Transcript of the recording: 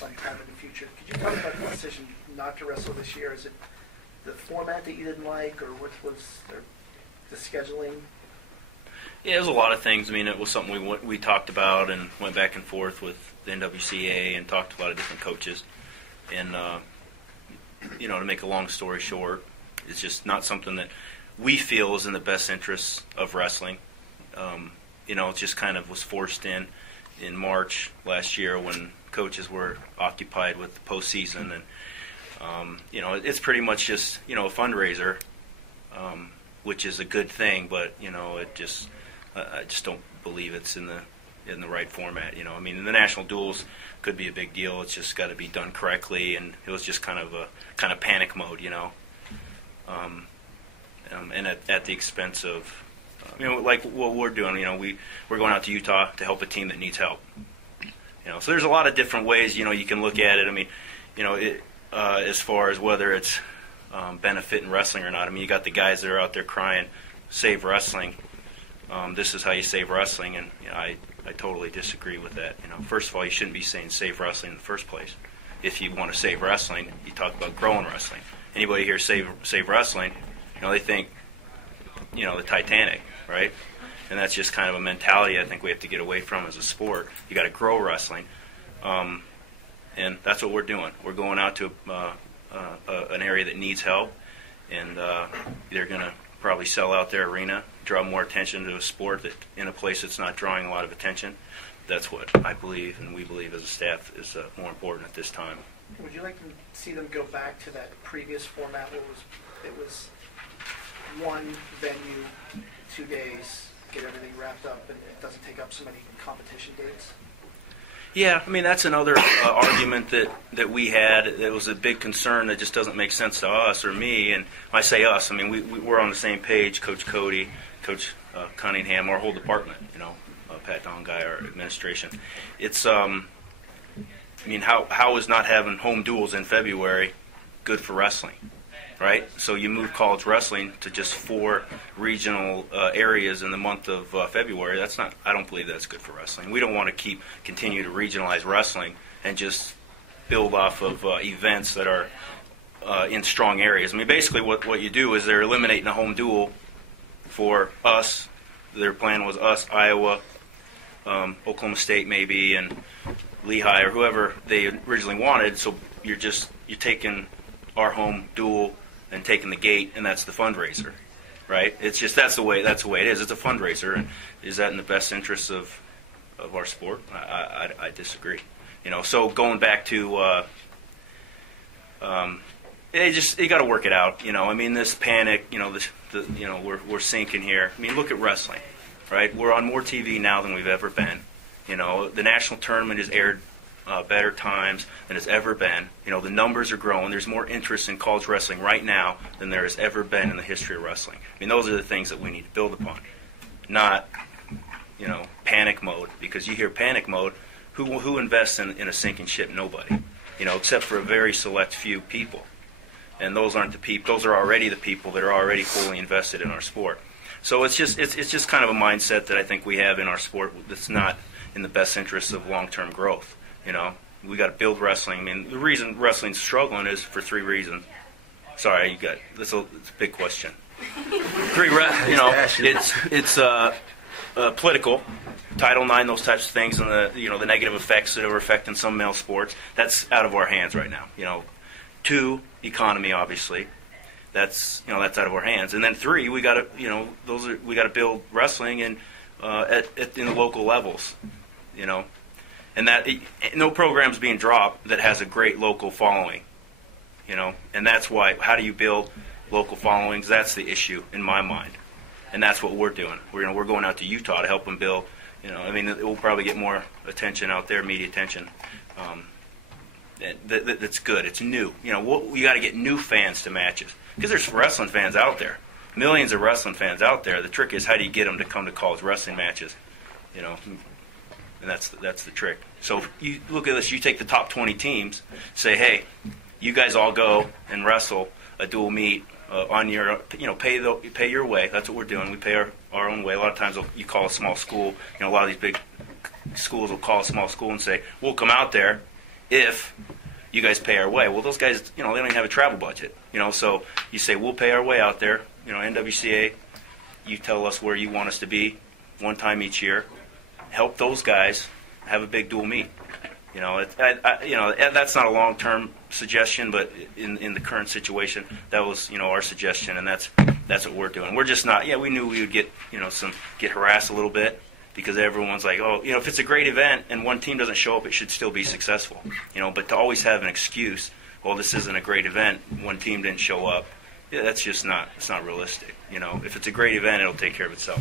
wrestling kind of in the future. Could you talk about the decision not to wrestle this year? Is it the format that you didn't like, or what was the scheduling? Yeah, there's a lot of things. I mean, it was something we talked about and went back and forth with the NWCA and talked to a lot of different coaches. And, to make a long story short, it's just not something that we feel is in the best interests of wrestling. It just kind of was forced in March last year when coaches were occupied with the postseason. And, it's pretty much just, a fundraiser, which is a good thing, but, I just don't believe it's in the right format. I mean, the National Duals could be a big deal. It's just got to be done correctly, and it was just kind of panic mode, and at the expense of, like what we're doing. We're going out to Utah to help a team that needs help. So there's a lot of different ways you can look at it. I mean, as far as whether it's benefit in wrestling or not. I mean, you got the guys that are out there crying, "Save wrestling." This is how you save wrestling, and I totally disagree with that. First of all, you shouldn't be saying save wrestling in the first place. If you want to save wrestling, you talk about growing wrestling. Anybody here save wrestling, they think, the Titanic, right? And that's just kind of a mentality I think we have to get away from as a sport. You got to grow wrestling, and that's what we're doing. We're going out to an area that needs help, and they're going to probably sell out their arena, draw more attention to a sport that in a place that's not drawing a lot of attention. That's what I believe and we believe as a staff is more important at this time. Would you like to see them go back to that previous format where it was one venue, 2 days, get everything wrapped up, and it doesn't take up so many competition dates? Yeah, I mean, that's another argument that we had. It was a big concern that just doesn't make sense to us or me. And when I say us, I mean, we're on the same page, Coach Cody, Coach Cunningham, our whole department, Pat Dongai, our administration. It's, how is not having home duels in February good for wrestling? Right? So you move college wrestling to just 4 regional areas in the month of February. That's not. I don't believe that's good for wrestling. We don't want to continue to regionalize wrestling and just build off of events that are in strong areas. I mean, basically what you do is they're eliminating a home duel for us. Their plan was us, Iowa, Oklahoma State maybe, and Lehigh or whoever they originally wanted. So you're taking our home duel and taking the gate, and that's the fundraiser, right? It's just that's the way it is. It's a fundraiser, and is that in the best interest of our sport? I disagree. So going back to you got to work it out. I mean, this panic. We're sinking here. I mean, look at wrestling, right? We're on more TV now than we've ever been. The national tournament is aired better times than it's ever been. The numbers are growing. There's more interest in college wrestling right now than there has ever been in the history of wrestling. I mean, those are the things that we need to build upon, not, panic mode. Because you hear panic mode, who invests in a sinking ship? Nobody, except for a very select few people. And those aren't the people. Those are already the people that are already fully invested in our sport. So it's just kind of a mindset that I think we have in our sport that's not in the best interest of long-term growth. We got to build wrestling. I mean, the reason wrestling's struggling is for 3 reasons. Sorry, it's a big question. 3, it's political, Title IX, those types of things, and the negative effects that are affecting some male sports. That's out of our hands right now. 2, economy, obviously. That's out of our hands. And then 3, we got to we got to build wrestling in the local levels. And that no program's being dropped that has a great local following, and that's why. How do you build local followings? That's the issue in my mind, and that's what we're doing. We're going out to Utah to help them build. It will probably get more attention out there, media attention. That's good. It's new. You got to get new fans to matches because there's wrestling fans out there, millions of wrestling fans out there. The trick is how do you get them to come to college wrestling matches, And that's the trick. So you look at this. You take the top 20 teams. Say, hey, you guys all go and wrestle a dual meet on your, pay your way. That's what we're doing. We pay our own way. A lot of times you call a small school. A lot of these big schools will call a small school and say, we'll come out there, if you guys pay our way. Well, those guys, they don't even have a travel budget, so you say, we'll pay our way out there, NWCA, you tell us where you want us to be one time each year, help those guys have a big dual meet. That's not a long-term suggestion, but in the current situation, that was, our suggestion, and that's what we're doing. We're just not, we knew we would get, get harassed a little bit, because everyone's like, oh, if it's a great event and one team doesn't show up, it should still be successful. But to always have an excuse, well, this isn't a great event, one team didn't show up, that's just not, it's not realistic. If it's a great event, it'll take care of itself.